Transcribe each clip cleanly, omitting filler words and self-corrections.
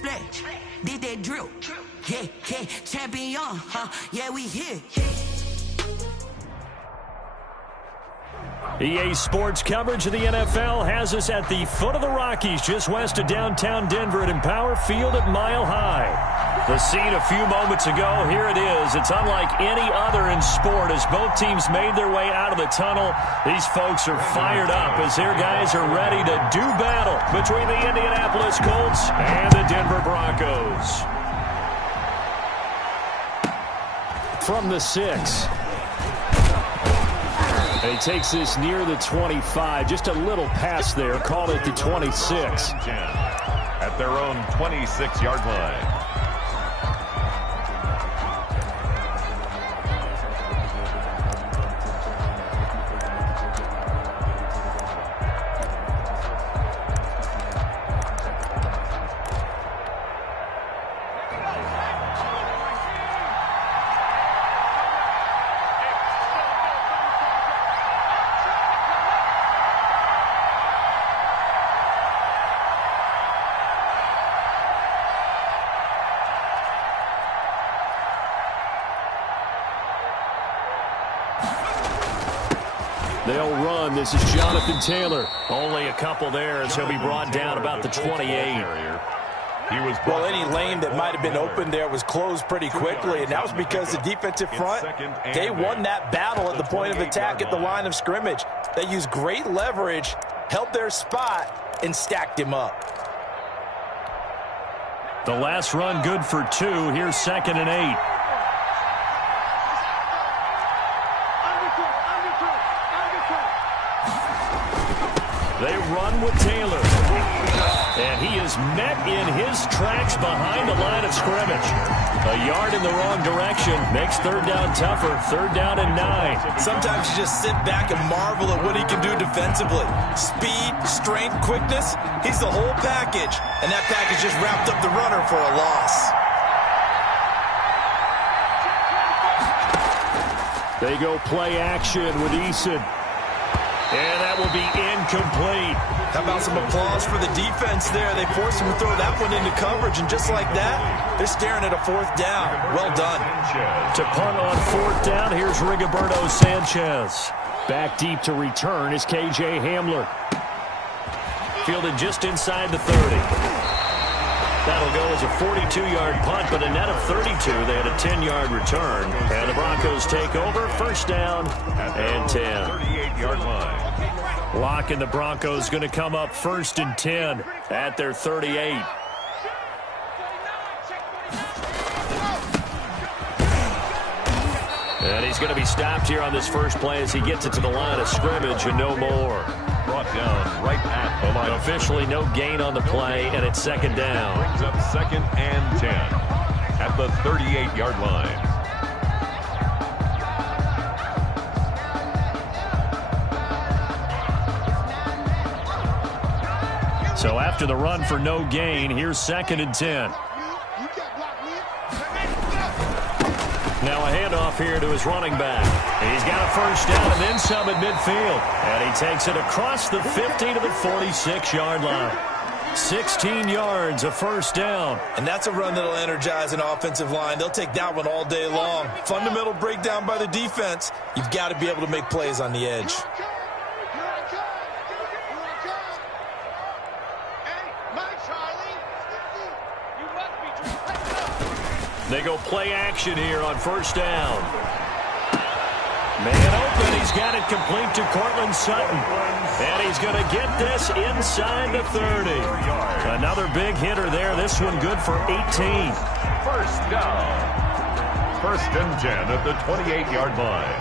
that splash, did that drill. Yeah, yeah, champion, huh? Yeah, we here. EA Sports coverage of the NFL has us at the foot of the Rockies, just west of downtown Denver at Empower Field at Mile High. The scene a few moments ago, here it is. It's unlike any other in sport as both teams made their way out of the tunnel. These folks are fired up as their guys are ready to do battle between the Indianapolis Colts and the Denver Broncos. From the 6. He takes this near the 25. Just a little pass there. Call it the 26. At their own 26-yard line. They'll run. This is Jonathan Taylor. Only a couple there as he'll be brought down about the 28. Well, any lane that might have been open there was closed pretty quickly, and that was because the defensive front, they won that battle at the point of attack at the line of scrimmage. They used great leverage, held their spot, and stacked him up. The last run good for 2. Here's 2nd and 8. They run with Taylor. And he is met in his tracks behind the line of scrimmage. A yard in the wrong direction makes 3rd down tougher. 3rd down and 9. Sometimes you just sit back and marvel at what he can do defensively. Speed, strength, quickness, he's the whole package. And that package just wrapped up the runner for a loss. They go play action with Eason. And that will be incomplete. How about some applause for the defense there? They forced him to throw that one into coverage, and just like that, they're staring at a 4th down. Well done. To punt on 4th down, here's Rigoberto Sanchez. Back deep to return is KJ Hamler. Fielded just inside the 30. That'll go as a 42-yard punt, but a net of 32. They had a 10-yard return. And the Broncos take over. 1st down and 10. 38-yard line. Lock and the Broncos going to come up 1st and 10 at their 38. And he's going to be stopped here on this first play as he gets it to the line of scrimmage and no more. Brought down right at the line. Officially no gain on the play, and it's 2nd down. Brings up 2nd and 10 at the 38-yard line. So after the run for no gain, here's 2nd and 10. Now a handoff here to his running back. He's got a 1st down and then some at midfield. And he takes it across the 50 to the 46-yard line. 16 yards, a 1st down. And that's a run that'll energize an offensive line. They'll take that one all day long. Fundamental breakdown by the defense. You've got to be able to make plays on the edge. They go play action here on 1st down. Man open. He's got it complete to Cortland Sutton. And he's going to get this inside the 30. Another big hitter there. This one good for 18. 1st down. 1st and 10 at the 28-yard line.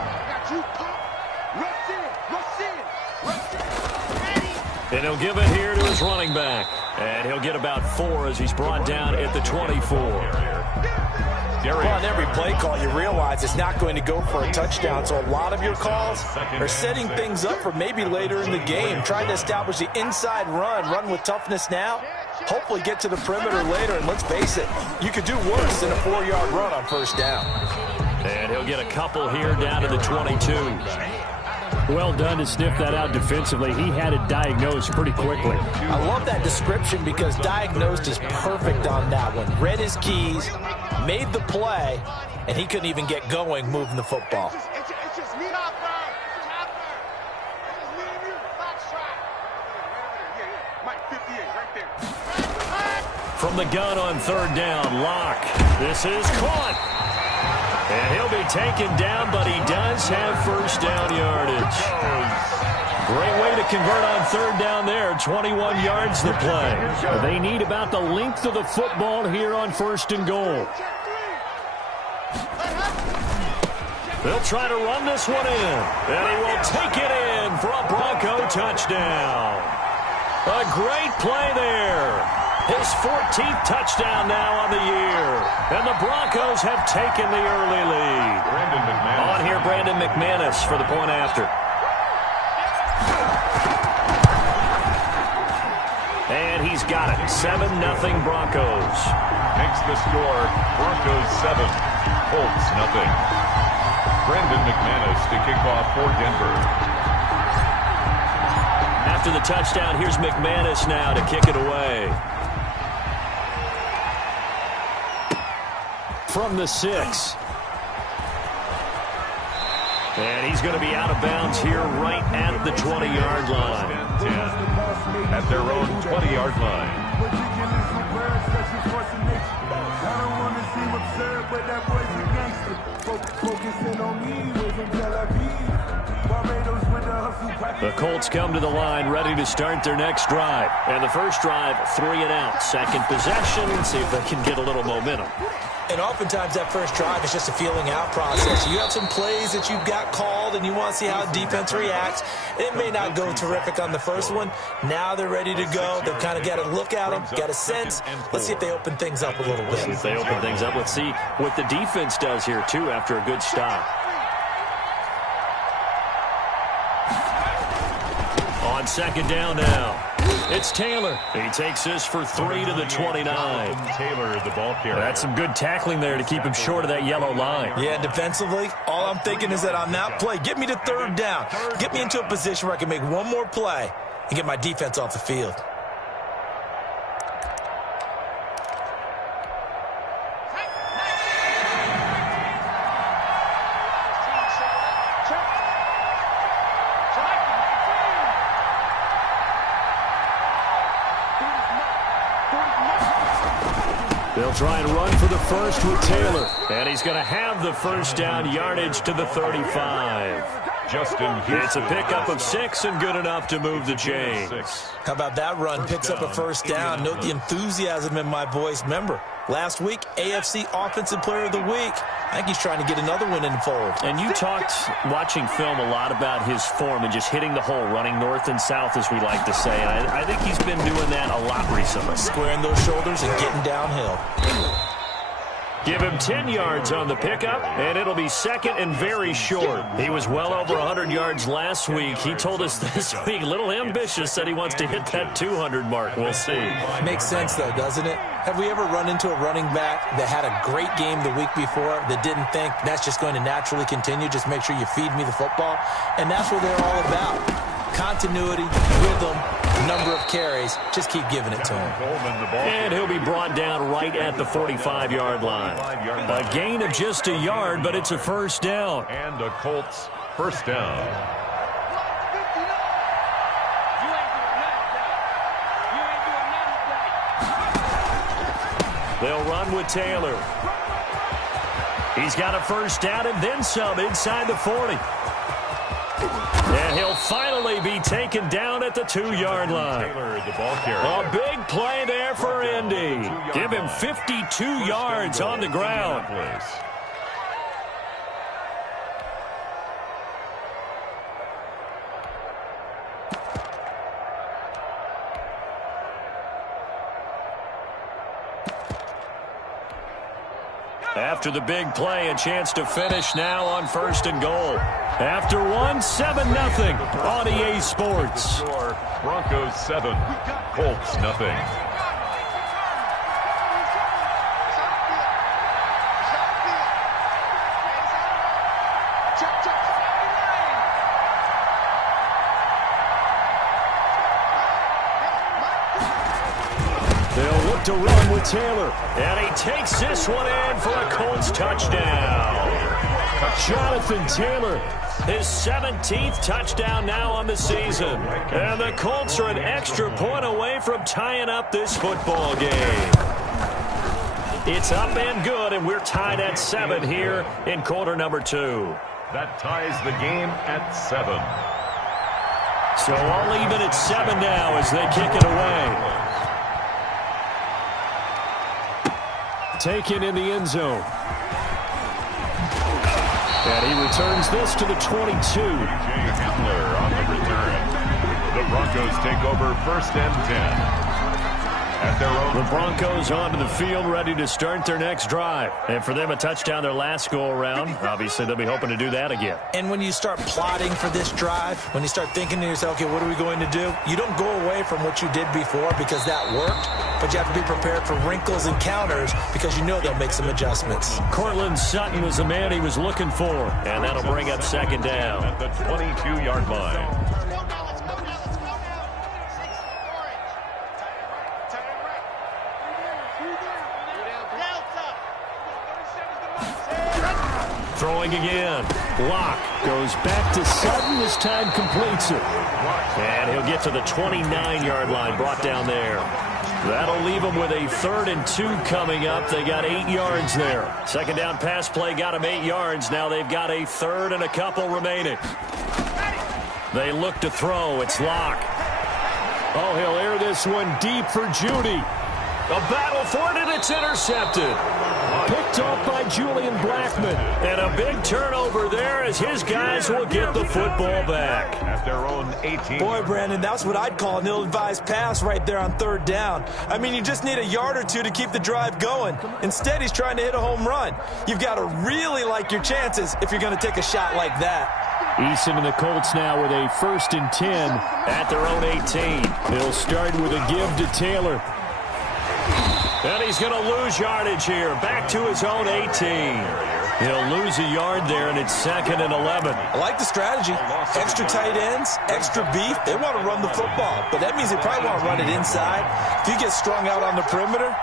And he'll give it here to his running back. And he'll get about 4 as he's brought down at the 24. Well, on every play call, you realize it's not going to go for a touchdown. So a lot of your calls are setting things up for maybe later in the game. Trying to establish the inside run with toughness now. Hopefully get to the perimeter later. And let's face it, you could do worse than a 4-yard run on 1st down. And he'll get a couple here down to the 22. Well done to sniff that out defensively. He had it diagnosed pretty quickly. I love that description because diagnosed is perfect on that one. Read his keys, made the play, and he couldn't even get going moving the football. From the gun on third down, Locke. This is caught. And he'll be taken down, but he does have first down yardage. Great way to convert on third down there. 21 yards the play. They need about the length of the football here on first and goal. They'll try to run this one in. And he will take it in for a Bronco touchdown. A great play there. His 14th touchdown now on the year. And the Broncos have taken the early lead. On here, Brandon McManus for the point after. And he's got it. 7-0 Broncos. Makes the score Broncos 7, Colts 0. Brandon McManus to kick off for Denver. After the touchdown, here's McManus now to kick it away. From the 6. And he's going to be out of bounds here right at the 20-yard line. 10 at their own 20-yard line. The Colts come to the line ready to start their next drive. And the first drive, 3 and out. Second possession, and see if they can get a little momentum. And oftentimes that first drive is just a feeling out process. You have some plays that you've got called and you want to see how defense reacts. It may not go terrific on the first one. Now they're ready to go. They've kind of got to look at them, got a sense. Let's see if they open things up a little bit. If they open things up, let's see what the defense does here, too, after a good stop. On second down now. It's Taylor. He takes this for 3 to the 29. Taylor, the ball carrier. That's some good tackling there to keep him short of that yellow line. Yeah, defensively, all I'm thinking is that on that play, get me to third down. Get me into a position where I can make one more play and get my defense off the field. They'll try and run for the first with Taylor. And he's going to have the first down yardage to the 35. It's a pickup of 6 and good enough to move the chains. How about that run? Picks up a first down. Note the enthusiasm in my voice. Remember, last week, AFC Offensive Player of the Week. I think he's trying to get another win in the fold. And you talked, watching film, a lot about his form and just hitting the hole, running north and south, as we like to say. And I think he's been doing that a lot recently. Squaring those shoulders and getting downhill. Give him 10 yards on the pickup, and it'll be second and very short. He was well over 100 yards last week. He told us this week, a little ambitious, said he wants to hit that 200 mark. We'll see. Makes sense, though, doesn't it? Have we ever run into a running back that had a great game the week before that didn't think that's just going to naturally continue? Just make sure you feed me the football. And that's what they're all about. Continuity, rhythm, number of carries. Just keep giving it to him. And he'll be brought down right at the 45-yard line. A gain of just a yard, but it's a first down. And a Colts first down. They'll run with Taylor. He's got a first down and then some inside the 40. And he'll finally be taken down at the 2-yard line. A big play there for Indy. Give him 52 yards on the ground. After the big play, a chance to finish now on first and goal. After one, 7-0 on EA Sports. Broncos 7, Colts 0. look to run with Taylor. And he takes this one in for a Colts touchdown. Jonathan Taylor, his 17th touchdown now on the season. And the Colts are an extra point away from tying up this football game. It's up and good, and we're tied at 7 here in quarter number 2. That ties the game at 7. So all even at 7 now as they kick it away. Taken in the end zone. And he returns this to the 22. J.J. Hamler on the return. The Broncos take over 1st and 10. At their own. The Broncos onto the field, ready to start their next drive. And for them, a touchdown their last go-around. Obviously, they'll be hoping to do that again. And when you start plotting for this drive, when you start thinking to yourself, okay, what are we going to do? You don't go away from what you did before because that worked, but you have to be prepared for wrinkles and counters because you know they'll make some adjustments. Cortland Sutton was the man he was looking for, and that'll bring up 2nd down. At the 22-yard line. Throwing again. Locke goes back to Sutton. This time completes it. And he'll get to the 29-yard line, brought down there. That'll leave them with a 3rd and 2 coming up. They got 8 yards there. 2nd down pass play got them 8 yards. Now they've got a 3rd and a couple remaining. They look to throw. It's Locke. Oh, he'll air this one deep for Judy. A battle for it, and it's intercepted. Picked off by Julian Blackman. And a big turnover there as his guys will get the football back. At their own 18. Boy, Brandon, that's what I'd call an ill-advised pass right there on 3rd down. I mean, you just need a yard or two to keep the drive going. Instead, he's trying to hit a home run. You've got to really like your chances if you're going to take a shot like that. Eason and the Colts now with a 1st and 10 at their own 18. They'll start with a give to Taylor. And he's going to lose yardage here. Back to his own 18. He'll lose a yard there, and it's 2nd and 11. I like the strategy. Extra tight ends, extra beef. They want to run the football, but that means they probably want to run it inside. If you get strung out on the perimeter,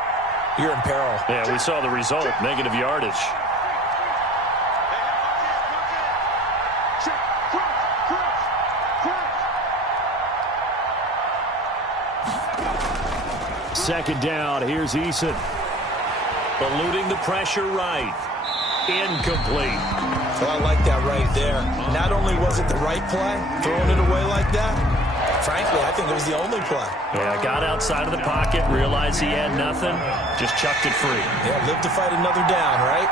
you're in peril. Yeah, we saw the result, negative yardage. Second down, here's Eason. Eluding the pressure right. Incomplete. Well, I like that right there. Not only was it the right play, throwing it away like that, frankly, I think it was the only play. Yeah, got outside of the pocket, realized he had nothing, just chucked it free. Yeah, live to fight another down, right?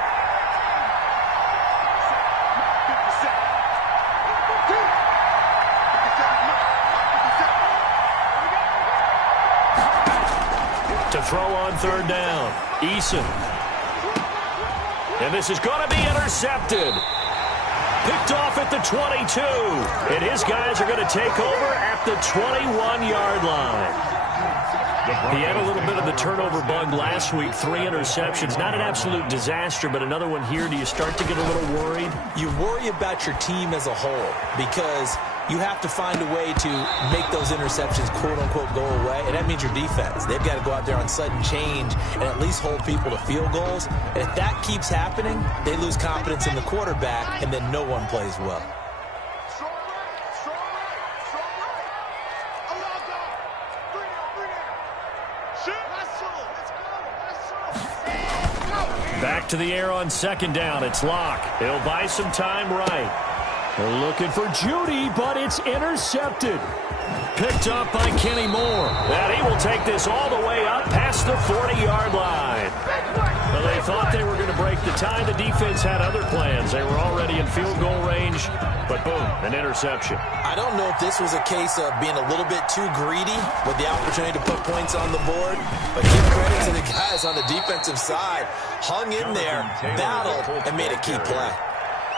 To throw on 3rd down, Eason. And this is going to be intercepted. Picked off at the 22. And his guys are going to take over at the 21-yard line. He had a little bit of the turnover bug last week, 3 interceptions. Not an absolute disaster, but another one here. Do you start to get a little worried? You worry about your team as a whole because you have to find a way to make those interceptions, quote-unquote, go away, and that means your defense. They've got to go out there on sudden change and at least hold people to field goals. And if that keeps happening, they lose confidence in the quarterback, and then no one plays well. Back to the air on 2nd down. It's Locke. He'll buy some time right. They're looking for Judy, but it's intercepted. Picked up by Kenny Moore. And he will take this all the way up past the 40-yard line. Well, they thought they were going to break the tie. The defense had other plans. They were already in field goal range, but boom, an interception. I don't know if this was a case of being a little bit too greedy with the opportunity to put points on the board, but give credit to the guys on the defensive side. Hung in there, battled, and made a key play.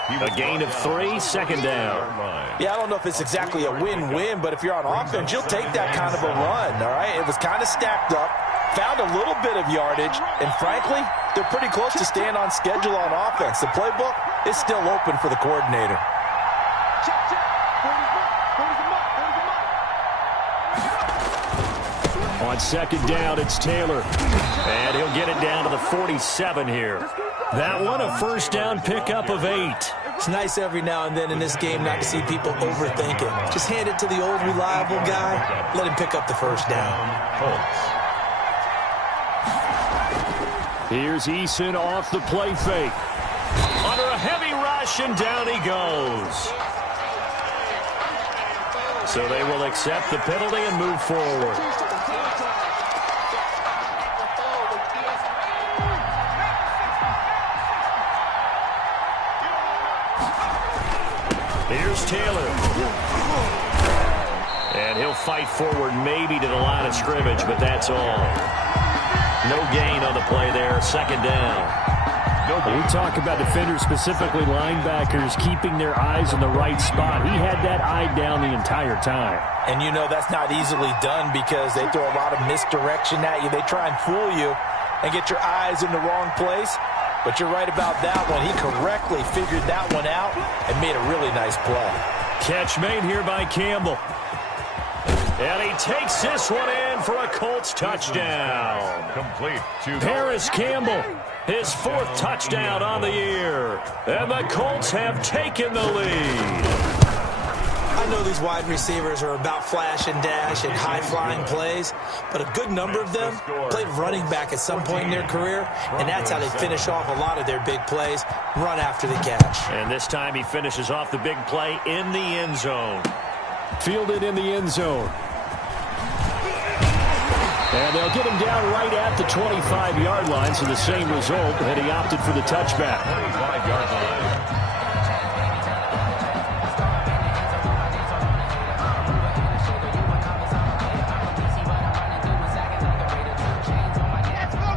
A gain of 3, 2nd down. Yeah, I don't know if it's exactly a win-win, but if you're on offense, you'll take that kind of a run, all right? It was kind of stacked up, found a little bit of yardage, and frankly, they're pretty close to staying on schedule on offense. The playbook is still open for the coordinator. On second down, it's Taylor. And he'll get it down to the 47 here. That one, a first down pickup of 8. It's nice every now and then in this game not to see people overthink it. Just hand it to the old reliable guy. Let him pick up the first down. Colts. Here's Eason off the play fake. Under a heavy rush, and down he goes. So they will accept the penalty and move forward. Here's Taylor. And he'll fight forward maybe to the line of scrimmage, but that's all. No gain on the play there. Second down. We talk about defenders, specifically linebackers, keeping their eyes in the right spot. He had that eye down the entire time. And you know that's not easily done because they throw a lot of misdirection at you. They try and fool you and get your eyes in the wrong place. But you're right about that one. He correctly figured that one out and made a really nice play. Catch made here by Campbell. And he takes this one in for a Colts touchdown. Complete to Paris Campbell, his 4th touchdown on the year. And the Colts have taken the lead. I know these wide receivers are about flash and dash and high-flying plays, but a good number of them played running back at some point in their career, and that's how they finish off a lot of their big plays, run after the catch. And this time he finishes off the big play in the end zone. Fielded in the end zone. And they'll get him down right at the 25-yard line, so the same result, and he opted for the touchback. 25-yard line.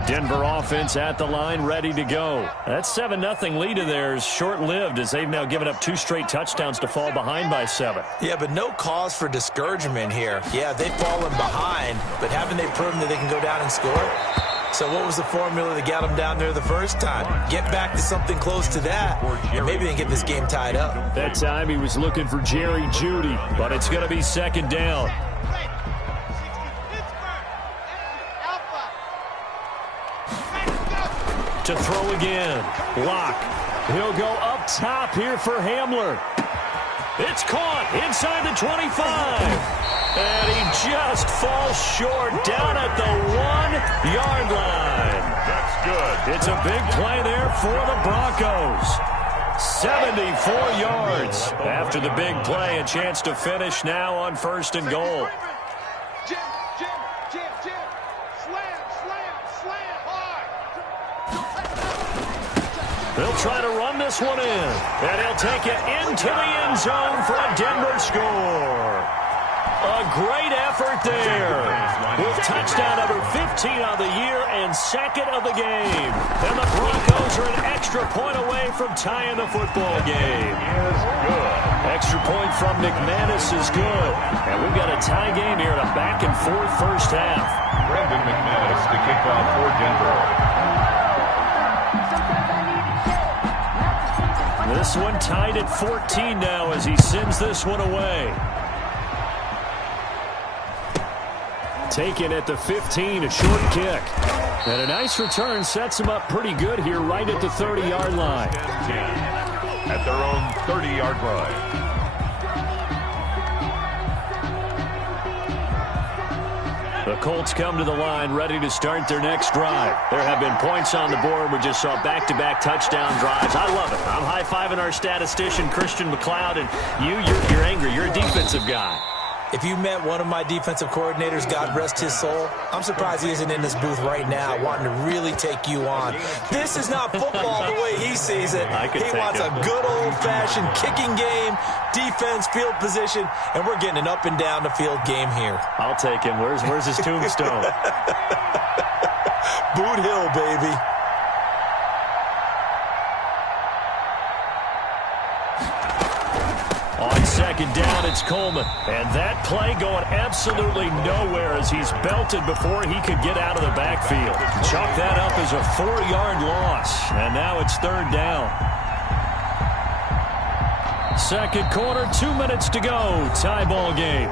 Denver offense at the line, ready to go. That 7-0 lead of theirs short-lived as they've now given up 2 straight touchdowns to fall behind by 7. Yeah, but no cause for discouragement here. Yeah, they've fallen behind, but haven't they proven that they can go down and score? So what was the formula that got them down there the first time? Get back to something close to that, and maybe they can get this game tied up. That time he was looking for Jerry Jeudy, but it's going to be second down. To throw again. Lock. He'll go up top here for Hamler. It's caught inside the 25. And he just falls short down at the 1-yard line. That's good. It's a big play there for the Broncos. 74 yards. After the big play, a chance to finish now on 1st and goal. They'll try to run this one in, and he'll take it into the end zone for a Denver score. A great effort there with touchdown number 15 of the year and 2nd of the game. And the Broncos are an extra point away from tying the football game. Extra point from McManus is good. And we've got a tie game here in a back-and-forth first half. Brandon McManus to kick off for Denver. This one tied at 14 now as he sends this one away. Taken at the 15, a short kick. And a nice return sets him up pretty good here right at the 30-yard line. At their own 30-yard line. The Colts come to the line ready to start their next drive. There have been points on the board. We just saw back-to-back touchdown drives. I love it. I'm high-fiving our statistician, Christian McLeod, and you're angry. You're a defensive guy. If you met one of my defensive coordinators, God rest his soul, I'm surprised he isn't in this booth right now wanting to really take you on. This is not football the way he sees it. He wants a good old-fashioned kicking game, defense, field position, and we're getting an up-and-down-the-field game here. I'll take him. Where's his tombstone? Boot Hill, baby. On second down, it's Coleman. And that play going absolutely nowhere as he's belted before he could get out of the backfield. Chalk that up as a 4-yard loss. And now it's 3rd down. Second quarter, 2 minutes to go. Tie ball game.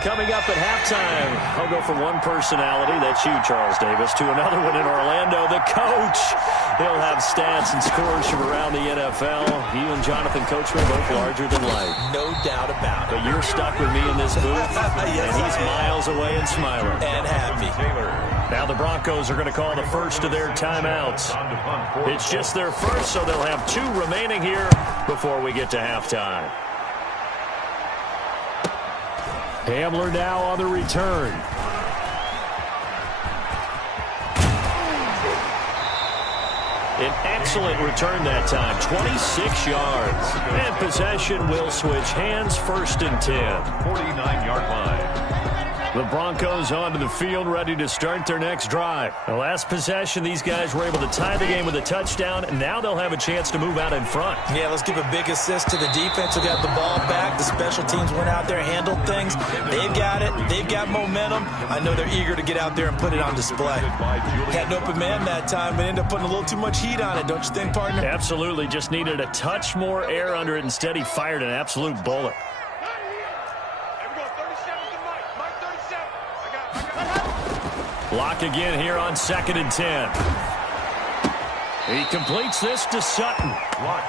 Coming up at halftime, I'll go from one personality, that's you, Charles Davis, to another one in Orlando, the coach. He'll have stats and scores from around the NFL. You and Jonathan Coachman both larger than life. No doubt about it. But you're stuck with me in this booth, yes, and he's miles away and smiling. And happy. Now the Broncos are going to call the first of their timeouts. It's just their first, so they'll have 2 remaining here before we get to halftime. Hamler now on the return. An excellent return that time, 26 yards. And possession will switch hands, 1st and 10. 49-yard line. The Broncos onto the field, ready to start their next drive. The last possession, these guys were able to tie the game with a touchdown, and now they'll have a chance to move out in front. Yeah, let's give a big assist to the defense who got the ball back. The special teams went out there, handled things. They've got it. They've got momentum. I know they're eager to get out there and put it on display. Had an open man that time, but ended up putting a little too much heat on it, don't you think, partner? Absolutely. Just needed a touch more air under it. Instead, he fired an absolute bullet. Block again here on 2nd and 10. He completes this to Sutton.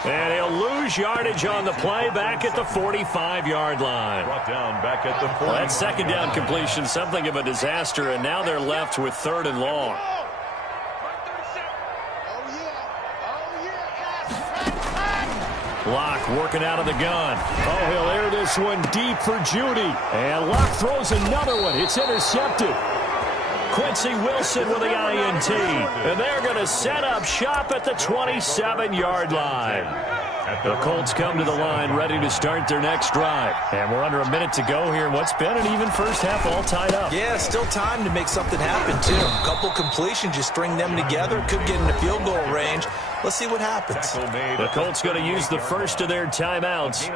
And he'll lose yardage on the play back at the 45-yard line. Brought down back at the 40. Well, that 2nd down completion, something of a disaster, and now they're left with 3rd and long. Locke working out of the gun. Oh, he'll air this one deep for Judy. And Locke throws another one. It's intercepted. Quincy Wilson with the INT. And they're going to set up shop at the 27-yard line. The Colts come to the line ready to start their next drive. And we're under a minute to go here in what's been an even first half, all tied up. Yeah, still time to make something happen, too. A couple completions, you string them together, could get in the field goal range. Let's see what happens. The Colts going to use the first of their timeouts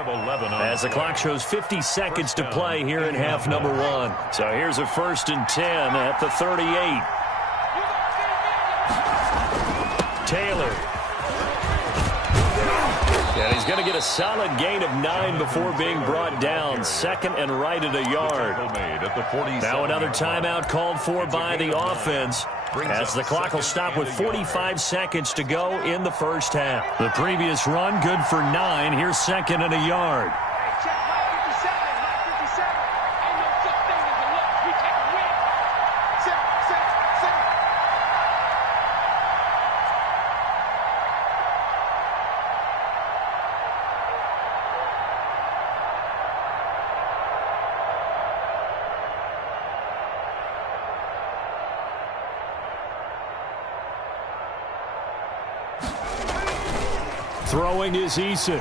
as the clock shows 50 seconds to play here in half number 1. So here's a 1st and 10 at the 38. Taylor. And he's going to get a solid gain of 9 before being brought down. 2nd and right at a yard. Now another timeout called for by the offense, as the clock will stop with 45 seconds to go in the first half. The previous run good for 9. Here's 2nd and a yard. Throwing is Eason.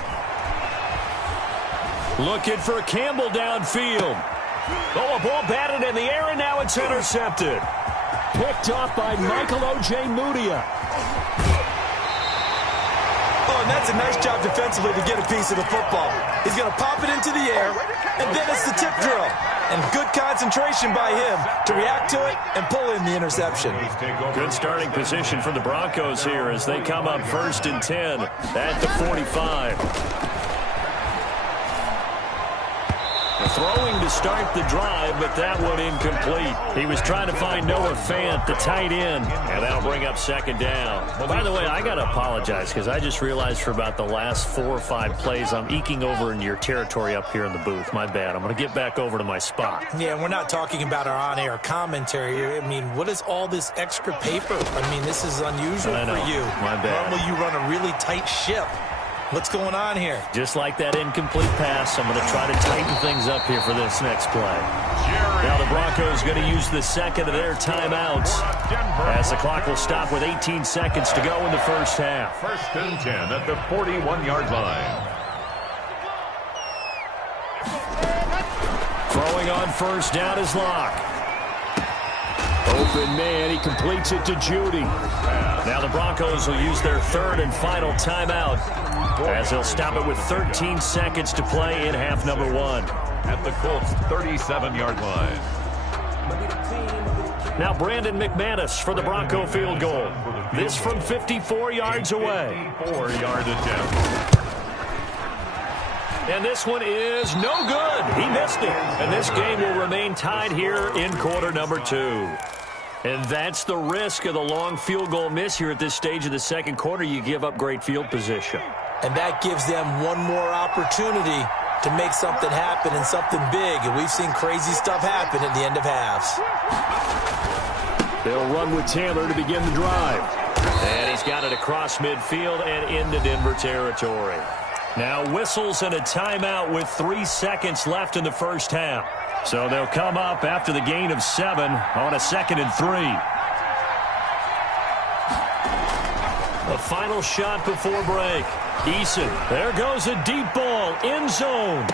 Looking for Campbell downfield. Oh, a ball batted in the air, and now it's intercepted. Picked off by Michael O.J. Mudia. Oh, and that's a nice job defensively to get a piece of the football. He's going to pop it into the air, and then it's the tip drill. And good concentration by him to react to it and pull in the interception. Good starting position for the Broncos here as they come up 1st and 10 at the 45. Throwing to start the drive, but that one incomplete. He was trying to find Noah Fant, the tight end, and that'll bring up 2nd down. By the way, I got to apologize because I just realized for about the last 4 or 5 plays, I'm eking over into your territory up here in the booth. My bad. I'm going to get back over to my spot. Yeah, we're not talking about our on-air commentary. I mean, what is all this extra paper? I mean, this is unusual for you. My bad. Normally you run a really tight ship. What's going on here? Just like that incomplete pass, I'm going to try to tighten things up here for this next play. Now the Broncos going to use the 2nd of their timeouts as the clock will stop with 18 seconds to go in the first half. 1st and 10 at the 41-yard line. Throwing on 1st down is Locke. Open man, he completes it to Judy. Now the Broncos will use their 3rd and final timeout as they'll stop it with 13 seconds to play in half number 1. At the Colts 37-yard line. Now Brandon McManus for the Bronco field goal. This from 54 yards away. 54-yard attempt. And this one is no good. He missed it. And this game will remain tied here in quarter number 2. And that's the risk of the long field goal miss here at this stage of the second quarter. You give up great field position. And that gives them one more opportunity to make something happen and something big. And we've seen crazy stuff happen at the end of halves. They'll run with Taylor to begin the drive. And he's got it across midfield and into Denver territory. Now whistles and a timeout with 3 seconds left in the first half. So they'll come up after the gain of 7 on a 2nd and 3. The final shot before break. Eason, there goes a deep ball, end zone.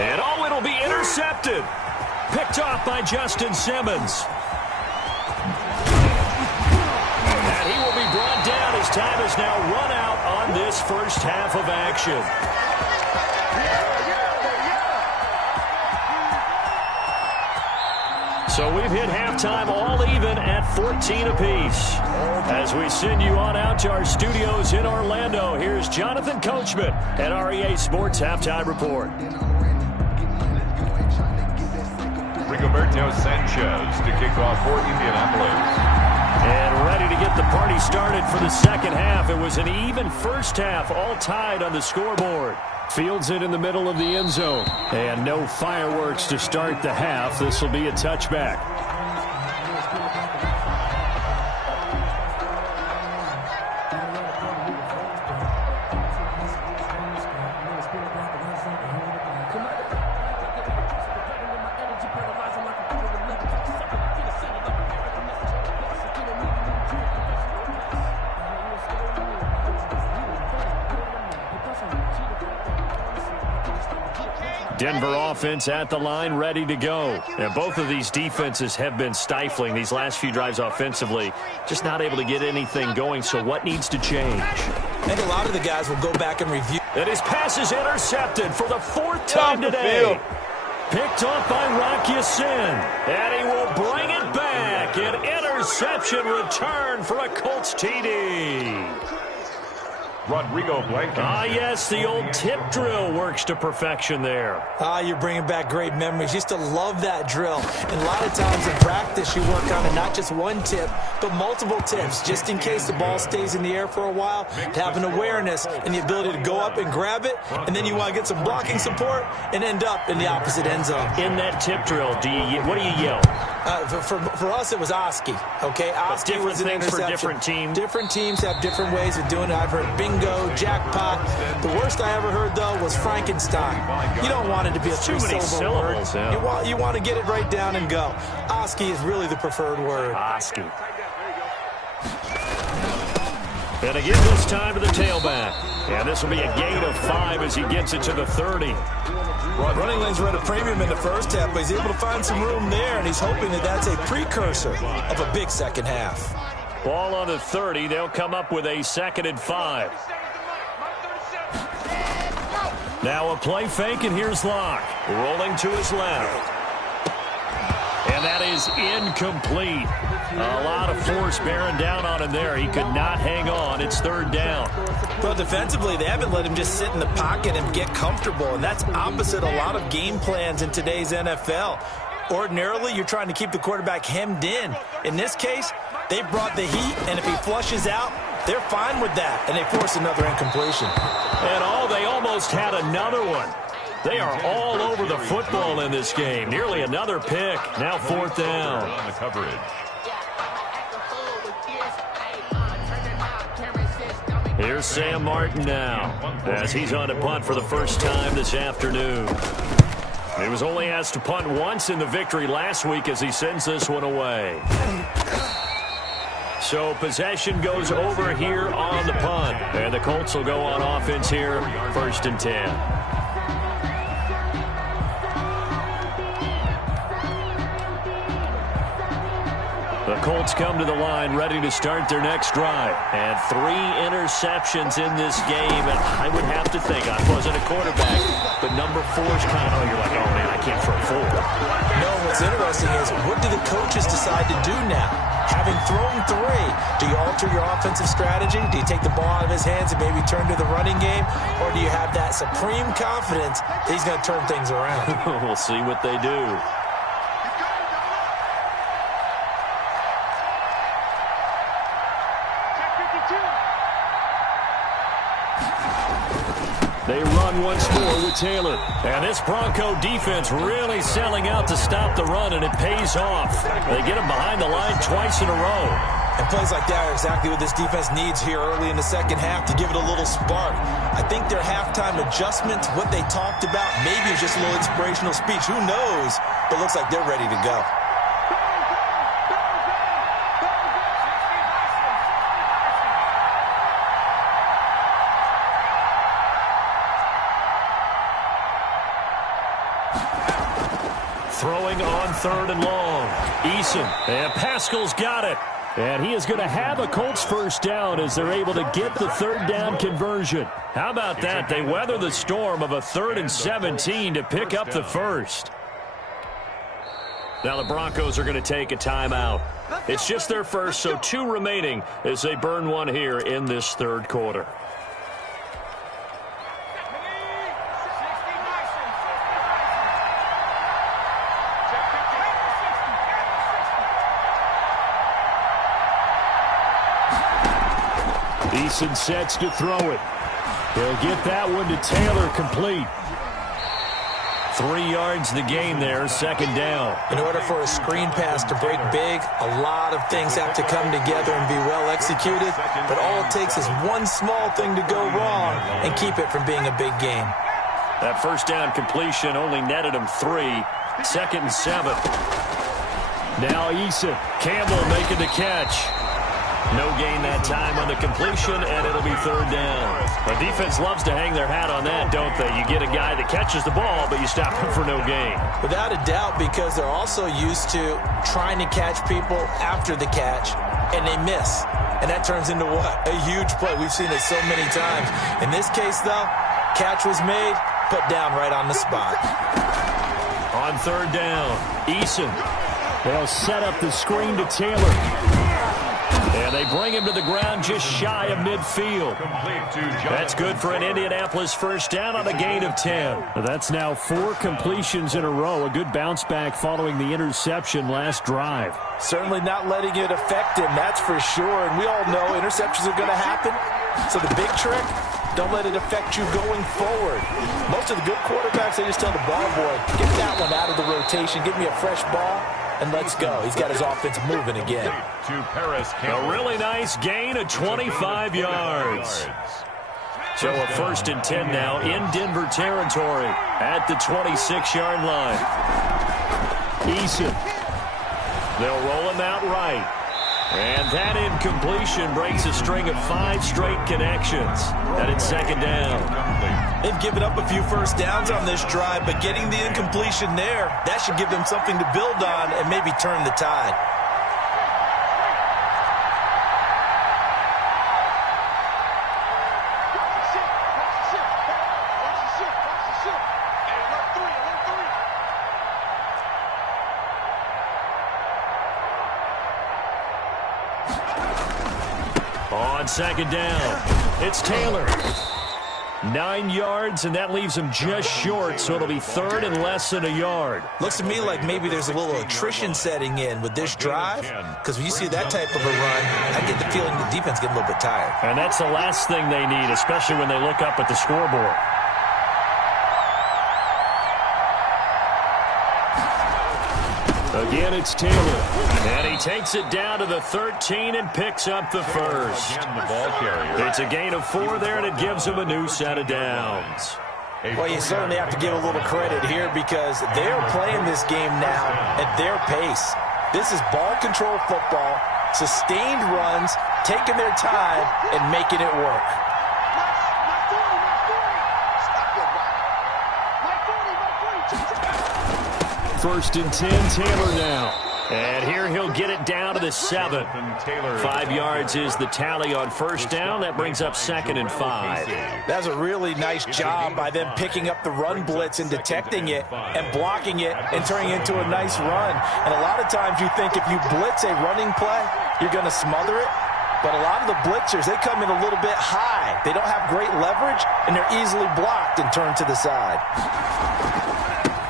And oh, it'll be intercepted. Picked off by Justin Simmons. And he will be brought down as time has now run out on this first half of action. So we've hit halftime all even at 14 apiece. As we send you on out to our studios in Orlando, here's Jonathan Coachman at REA Sports Halftime Report. Rigoberto Sanchez to kick off for Indianapolis. And ready to get the party started for the second half. It was an even first half, all tied on the scoreboard. Fields it in the middle of the end zone. And no fireworks to start the half. This will be a touchback. Denver offense at the line, ready to go. And both of these defenses have been stifling these last few drives offensively. Just not able to get anything going, so what needs to change? I think a lot of the guys will go back and review. And his pass is intercepted for the 4th time today. Picked off by Rocky Sin. And he will bring it back. An interception return for a Colts TD. Rodrigo Blankenship. Ah, yes, the old tip drill works to perfection there. Ah, you're bringing back great memories. Used to love that drill. And a lot of times in practice, you work on it, not just one tip, but multiple tips, just in case the ball stays in the air for a while, to have an awareness and the ability to go up and grab it, and then you want to get some blocking support and end up in the opposite end zone. In that tip drill, what do you yell? For us, it was Oski. Okay, Oski was an interception. For different teams. Different teams have different ways of doing it. I've heard bingo, jackpot. The worst I ever heard, though, was Frankenstein. You don't want it to be a three-syllable word. Yeah. You want to get it right down and go. Oski is really the preferred word. Oski. And again this time to the tailback. And this will be a gain of 5 as he gets it to the 30. Running lanes were at a premium in the first half, but he's able to find some room there, and he's hoping that that's a precursor of a big second half. Ball on the 30. They'll come up with a 2nd and 5. Now a play fake, and here's Locke. Rolling to his left. And that is incomplete. A lot of force bearing down on him there. He could not hang on. It's 3rd down. Well, defensively, they haven't let him just sit in the pocket and get comfortable, and that's opposite a lot of game plans in today's NFL. Ordinarily, you're trying to keep the quarterback hemmed in. In this case, they brought the heat, and if he flushes out, they're fine with that, and they force another incompletion. And they almost had another one. They are all over the football in this game. Nearly another pick. Now 4th down. On the coverage. Here's Sam Martin now, as he's on to punt for the first time this afternoon. He was only asked to punt once in the victory last week as he sends this one away. So possession goes over here on the punt. And the Colts will go on offense here, 1st and 10. The Colts come to the line ready to start their next drive. And 3 interceptions in this game. And I would have to think, I wasn't a quarterback, but number 4 is kind of, you're like, oh, man, I can't throw 4. No, what's interesting is, what do the coaches decide to do now? Having thrown 3, do you alter your offensive strategy? Do you take the ball out of his hands and maybe turn to the running game? Or do you have that supreme confidence that he's going to turn things around? We'll see what they do. They run once more with Taylor. And this Bronco defense really selling out to stop the run, and it pays off. They get him behind the line twice in a row. And plays like that are exactly what this defense needs here early in the second half to give it a little spark. I think their halftime adjustment, what they talked about, maybe it's just a little inspirational speech. Who knows? But it looks like they're ready to go. Throwing on 3rd and long. Eason. And Pascal's got it. And he is going to have a Colts first down as they're able to get the 3rd down conversion. How about that? They weather the storm of a 3rd and 17 to pick up the first. Now the Broncos are going to take a timeout. It's just their first, so 2 remaining as they burn one here in this 3rd quarter. Eason sets to throw it. He'll get that one to Taylor, complete. 3 yards the gain there, 2nd down. In order for a screen pass to break big, a lot of things have to come together and be well executed, but all it takes is one small thing to go wrong and keep it from being a big game. That first down completion only netted him 3. 2nd and 7. Now Eason. Campbell making the catch. No gain that time on the completion, and it'll be 3rd down. The defense loves to hang their hat on that, don't they? You get a guy that catches the ball, but you stop him for no gain. Without a doubt, because they're also used to trying to catch people after the catch, and they miss. And that turns into what? A huge play. We've seen it so many times. In this case, though, catch was made, put down right on the spot. On 3rd down, Eason. They'll set up the screen to Taylor. And they bring him to the ground just shy of midfield. That's good for an Indianapolis first down on a gain of 10. That's now 4 completions in a row. A good bounce back following the interception last drive. Certainly not letting it affect him, that's for sure. And we all know interceptions are going to happen. So the big trick, don't let it affect you going forward. Most of the good quarterbacks, they just tell the ball boy, get that one out of the rotation, give me a fresh ball, and let's go. He's got his offense moving again. A really nice gain of 25 yards. So a 1st and 10 now in Denver territory at the 26-yard line. Eason. They'll roll him out right. And that incompletion breaks a string of 5 straight connections. And it's 2nd down. They've given up a few first downs on this drive, but getting the incompletion there, that should give them something to build on and maybe turn the tide. On 2nd down, it's Taylor. 9 yards, and that leaves him just short, so it'll be 3rd and less than a yard. Looks to me like maybe there's a little attrition setting in with this drive, because when you see that type of a run, I get the feeling the defense getting a little bit tired. And that's the last thing they need, especially when they look up at the scoreboard. Again, it's Taylor. And he takes it down to the 13 and picks up the first. It's a gain of 4 there, and it gives him a new set of downs. Well, you certainly have to give a little credit here because they're playing this game now at their pace. This is ball control football, sustained runs, taking their time, and making it work. First and 10, Taylor now. And here he'll get it down to the 7. 5 yards is the tally on first down. That brings up 2nd and 5. That's a really nice job by them picking up the run blitz and detecting it and blocking it and turning it into a nice run. And a lot of times you think if you blitz a running play, you're going to smother it. But a lot of the blitzers, they come in a little bit high. They don't have great leverage, and they're easily blocked and turned to the side.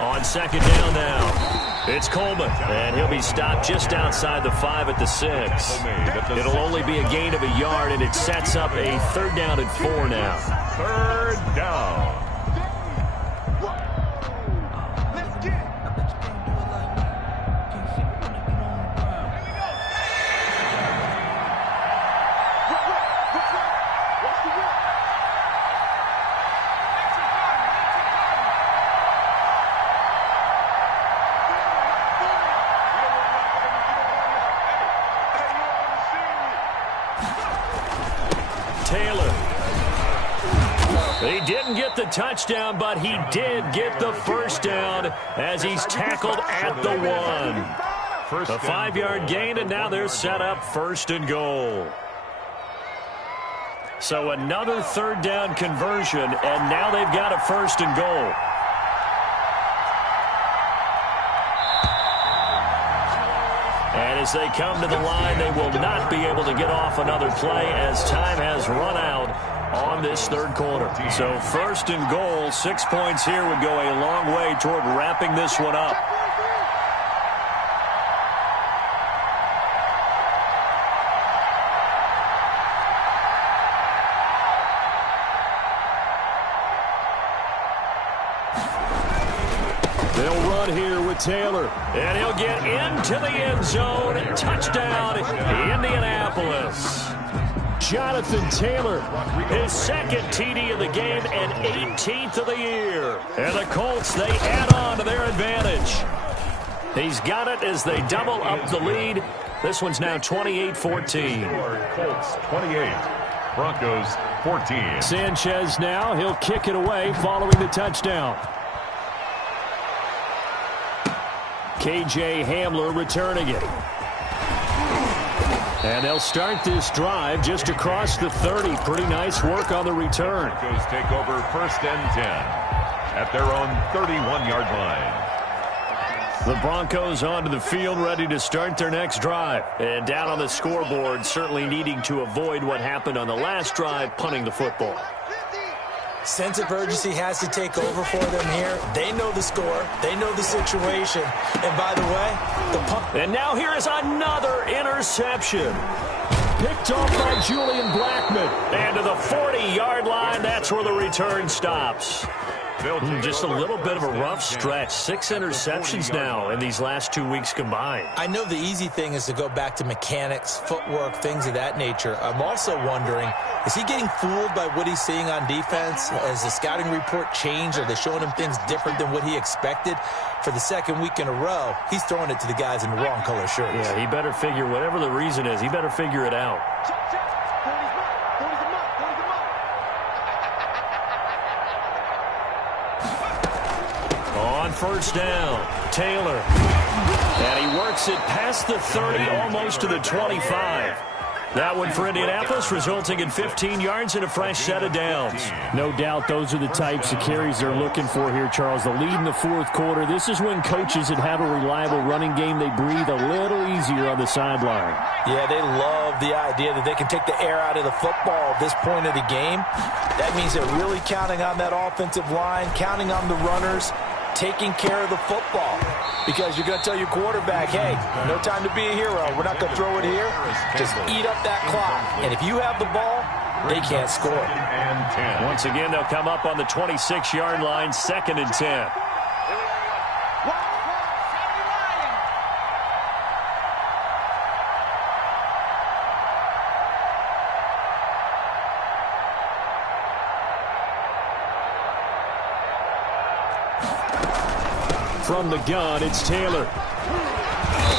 On 2nd down now. It's Coleman, and he'll be stopped just outside the 5 at the 6. It'll only be a gain of a yard, and it sets up a 3rd down and 4 now. 3rd down. He didn't get the touchdown, but he did get the first down as he's tackled at the 1. A 5-yard gain, and now they're set up 1st and goal. So another 3rd down conversion, and now they've got a 1st and goal. And as they come to the line, they will not be able to get off another play as time has run out on this 3rd quarter. So 1st and goal, 6 points here would go a long way toward wrapping this one up. They'll run here with Taylor, and he'll get into the end zone. Touchdown, Indianapolis. Jonathan Taylor, his 2nd TD of the game and 18th of the year. And the Colts, they add on to their advantage. He's got it as they double up the lead. This one's now 28-14. Colts 28, Broncos 14. Sanchez now, he'll kick it away following the touchdown. KJ Hamler returning it. And they'll start this drive just across the 30. Pretty nice work on the return. Broncos take over 1st and 10 at their own 31-yard line. The Broncos onto the field, ready to start their next drive. And down on the scoreboard, certainly needing to avoid what happened on the last drive, punting the football. Sense of urgency has to take over for them here. They know the score. They know the situation. And by the way, the punt. And now here is another interception. Picked off by Julian Blackmon. And to the 40-yard line, that's where the return stops. Just a little bit of a rough stretch. 6 interceptions now in these last 2 weeks combined. I know the easy thing is to go back to mechanics, footwork, things of that nature. I'm also wondering, is he getting fooled by what he's seeing on defense? Has the scouting report changed? Are they showing him things different than what he expected? For the 2nd week in a row, he's throwing it to the guys in the wrong color shirts. Yeah, he better figure, whatever the reason is, he better figure it out. On 1st down, Taylor. And he works it past the 30, almost to the 25. That one for Indianapolis, resulting in 15 yards and a fresh set of downs. No doubt those are the types of carries they're looking for here, Charles. The lead in the 4th quarter. This is when coaches that have a reliable running game, they breathe a little easier on the sideline. Yeah, they love the idea that they can take the air out of the football at this point of the game. That means they're really counting on that offensive line, counting on the runners, taking care of the football. Because you're going to tell your quarterback, hey, no time to be a hero. We're not going to throw it here. Just eat up that clock. And if you have the ball, they can't score. Once again, they'll come up on the 26-yard line, 2nd and 10. From the gun, it's Taylor.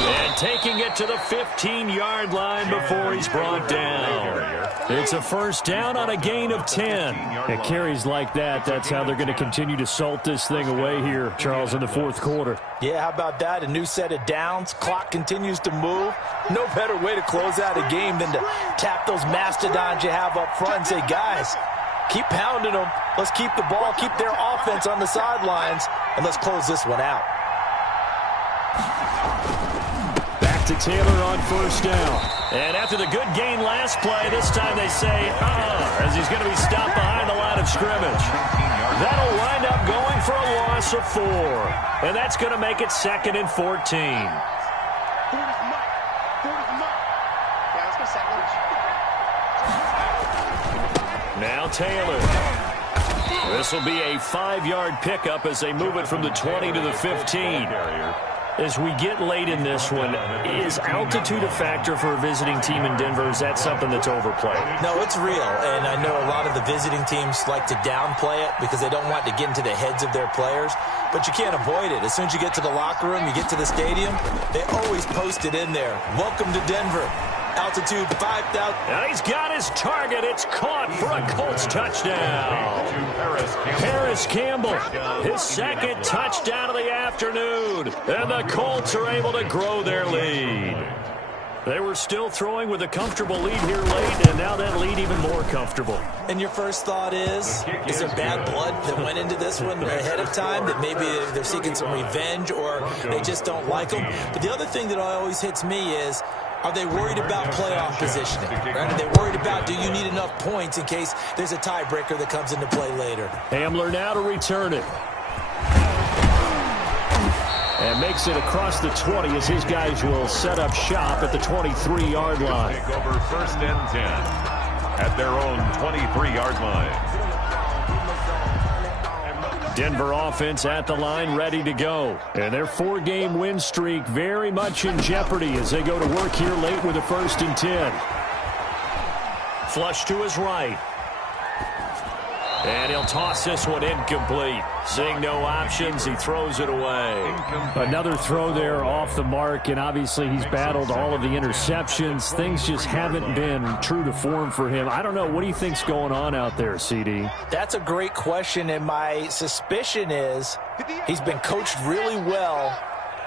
And taking it to the 15-yard line before he's brought down. It's a first down on a gain of 10. At carries like that, that's how they're going to continue to salt this thing away here, Charles, in the fourth quarter. Yeah, how about that? A new set of downs. Clock continues to move. No better way to close out a game than to tap those mastodons you have up front and say, guys, keep pounding them. Let's keep the ball, keep their offense on the sidelines, and let's close this one out. Back to Taylor on first down. And after the good gain last play, this time they say, as he's going to be stopped behind the line of scrimmage. That'll wind up going for a loss of 4. And that's going to make it 2nd and 14. Now Taylor. This will be a 5-yard pickup as they move it from the 20 to the 15. As we get late in this one, is altitude a factor for a visiting team in Denver? Is that something that's overplayed? No, it's real, and I know a lot of the visiting teams like to downplay it because they don't want to get into the heads of their players, but you can't avoid it. As soon as you get to the locker room, you get to the stadium, they always post it in there. Welcome to Denver. Altitude 5,000. And he's got his target. It's caught for a Colts touchdown. Paris Campbell, his 2nd touchdown of the afternoon. And the Colts are able to grow their lead. They were still throwing with a comfortable lead here late, and now that lead even more comfortable. And your first thought is there bad blood that went into this one ahead of time, that maybe they're seeking some revenge or they just don't like them? But the other thing that always hits me is, are they worried about playoff positioning? Right? Are they worried about, do you need enough points in case there's a tiebreaker that comes into play later? Hamler now to return it. And makes it across the 20 as his guys will set up shop at the 23-yard line. Take over 1st and 10 at their own 23-yard line. Denver offense at the line, ready to go. And their 4-game win streak very much in jeopardy as they go to work here late with a 1st and 10. Flush to his right. And he'll toss this one incomplete. Seeing no options, he throws it away. Another throw there off the mark, and obviously he's battled all of the interceptions. Things just haven't been true to form for him. I don't know. What do you think's going on out there, CD? That's a great question, and my suspicion is he's been coached really well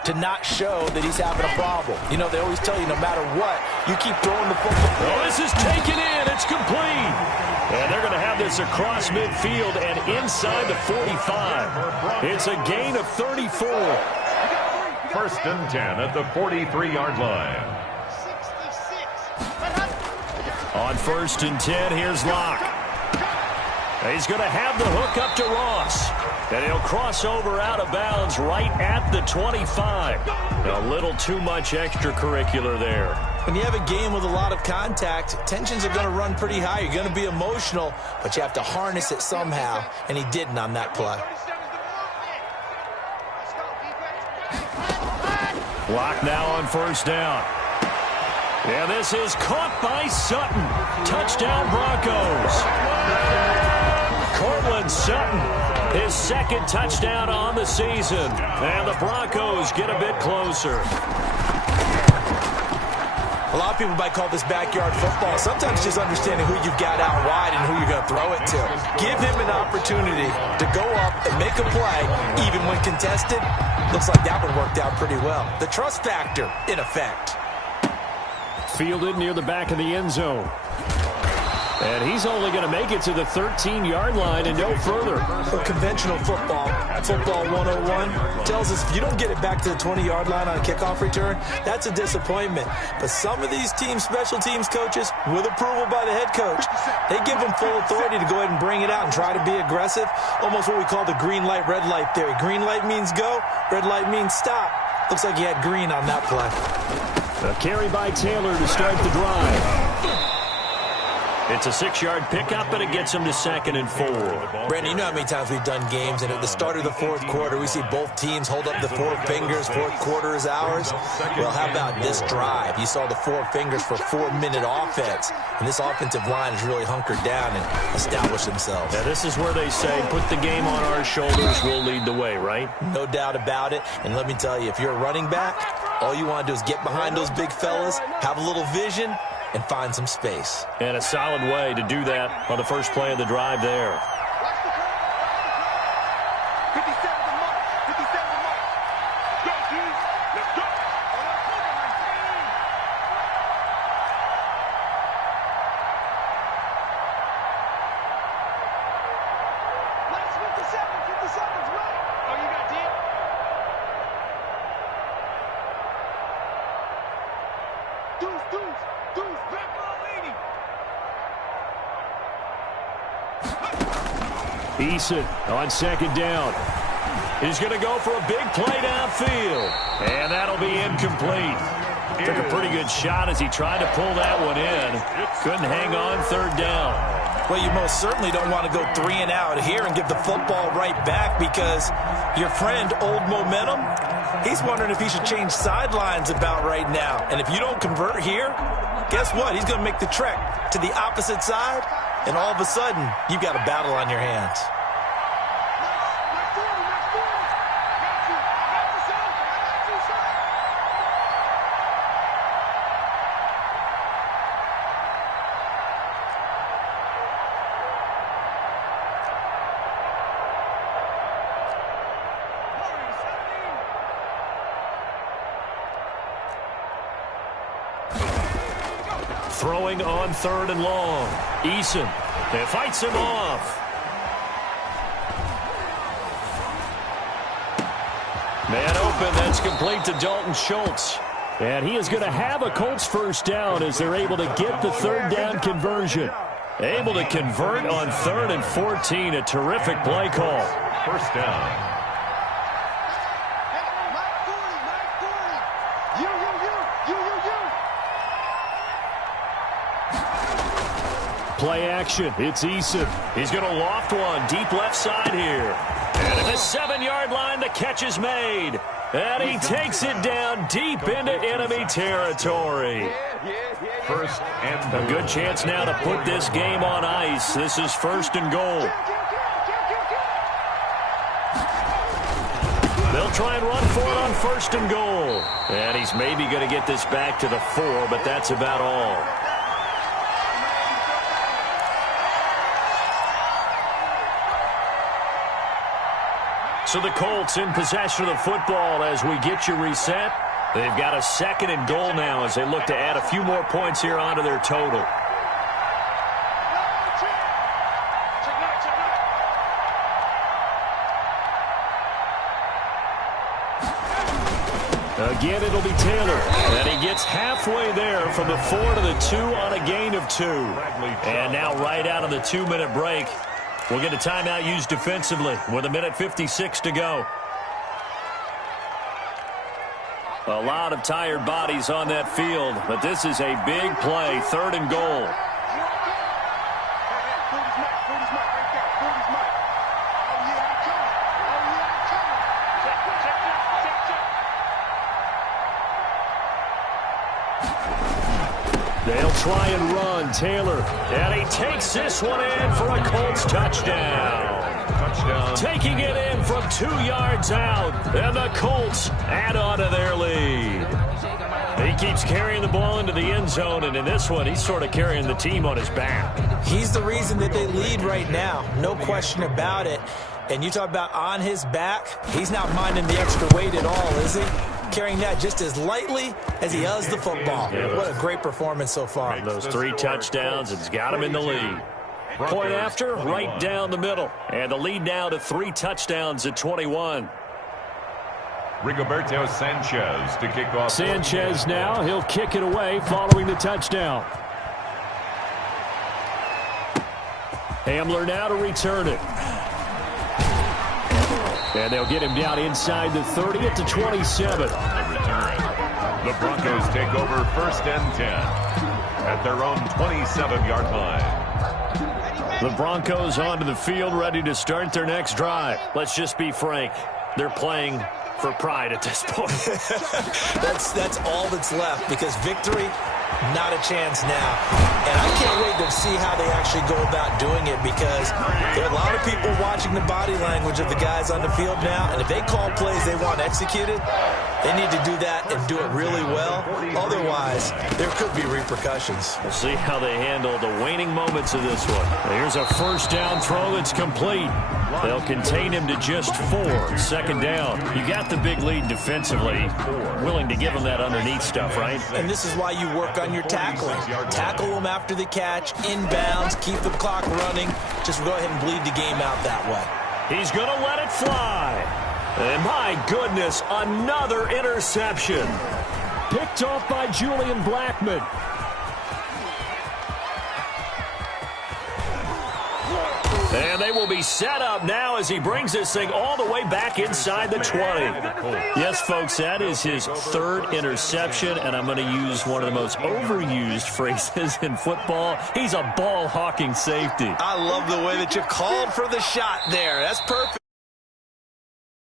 to not show that he's having a problem. You know, they always tell you no matter what, you keep throwing the football. Oh, this is taken in. It's complete. And they're going to have this across midfield and inside the 45. It's a gain of 34. 1st and 10 at the 43-yard line. On 1st and 10, here's Locke. He's going to have the hook up to Ross. And he'll cross over out of bounds right at the 25. A little too much extracurricular there. When you have a game with a lot of contact, tensions are going to run pretty high. You're going to be emotional, but you have to harness it somehow, and he didn't on that play. Locke now on 1st down. And this is caught by Sutton. Touchdown Broncos. Cortland Sutton, his 2nd touchdown on the season. And the Broncos get a bit closer. A lot of people might call this backyard football. Sometimes just understanding who you've got out wide and who you're going to throw it to. Give him an opportunity to go up and make a play, even when contested. Looks like that one worked out pretty well. The trust factor, in effect. Fielded near the back of the end zone. And he's only going to make it to the 13-yard line and no further. For conventional football 101 tells us if you don't get it back to the 20-yard line on a kickoff return, that's a disappointment. But some of these teams, special teams coaches, with approval by the head coach, they give them full authority to go ahead and bring it out and try to be aggressive. Almost what we call the green light, red light theory. Green light means go, red light means stop. Looks like he had green on that play. A carry by Taylor to start the drive. It's a 6-yard pickup, and it gets him to 2nd and 4. Brandon, you know how many times we've done games, and at the start of the 4th quarter, we see both teams hold up the 4 fingers, 4th quarter is ours. Well, how about this drive? You saw the 4 fingers for 4-minute offense, and this offensive line has really hunkered down and established themselves. Now, this is where they say, put the game on our shoulders, we'll lead the way, right? No doubt about it, and let me tell you, if you're a running back, All you want to do is get behind those big fellas, have a little vision, and find some space. And a solid way to do that on the first play of the drive there. Eason on second down. He's going to go for a big play downfield. And that'll be incomplete. Took a pretty good shot as he tried to pull that one in. Couldn't hang on third down. Well, you most certainly don't want to go 3 and out here and give the football right back, because your friend, Old Momentum, he's wondering if he should change sidelines about right now. And if you don't convert here, guess what? He's going to make the trek to the opposite side, and all of a sudden, you've got a battle on your hands. Throwing on third and long. Eason fights him off. Man open, that's complete to Dalton Schultz. And he is going to have a Colts first down as they're able to get the third down conversion. Able to convert on 3rd and 14. A terrific play call. First down. Play action. It's Eason. He's going to loft one deep left side here. And at the 7-yard line, the catch is made. And he takes it down deep into enemy territory. First and a good chance now to put this game on ice. This is 1st and goal. They'll try and run for it on 1st and goal. And he's maybe going to get this back to the 4, but that's about all. So the Colts in possession of the football as we get you reset. They've got a 2nd and goal now as they look to add a few more points here onto their total. Again, it'll be Taylor. And he gets halfway there from the 4 to the 2 on a gain of 2. And now right out of the 2-minute break, we'll get a timeout used defensively with 1:56 to go. A lot of tired bodies on that field, but this is a big play, 3rd and goal. They'll try and run. Taylor, and he takes this one in for a Colts touchdown. Taking it in from 2 yards out, and the Colts add on to their lead. He keeps carrying the ball into the end zone, and in this one, he's sort of carrying the team on his back. He's the reason that they lead right now, no question about it. And you talk about on his back, he's not minding the extra weight at all, is he? Carrying that just as lightly as he does the football. What a great performance so far. Those 3 touchdowns, it's got him in the lead. Point after, right down the middle. And the lead now to 3 touchdowns at 21. Rigoberto Sanchez to kick off. Sanchez now, he'll kick it away following the touchdown. Hamler now to return it. And they'll get him down inside the 30 at the 27. The Broncos take over 1st and 10 at their own 27-yard line. The Broncos onto the field, ready to start their next drive. Let's just be frank. They're playing for pride at this point. That's all that's left, because victory Not a chance now. And I can't wait to see how they actually go about doing it, because there are a lot of people watching the body language of the guys on the field now, and if they call plays they want executed, they need to do that and do it really well. Otherwise, there could be repercussions. We'll see how they handle the waning moments of this one. Here's a first down throw that's complete. They'll contain him to just 4. Second down. You got the big lead defensively. Willing to give him that underneath stuff, right? And this is why you work on your tackling. Tackle them after the catch, inbounds, keep the clock running. Just go ahead and bleed the game out that way. He's going to let it fly. And my goodness, another interception. Picked off by Julian Blackman. And they will be set up now as he brings this thing all the way back inside the 20. Yes, folks, that is his 3rd interception, and I'm going to use one of the most overused phrases in football. He's a ball-hawking safety. I love the way that you called for the shot there. That's perfect.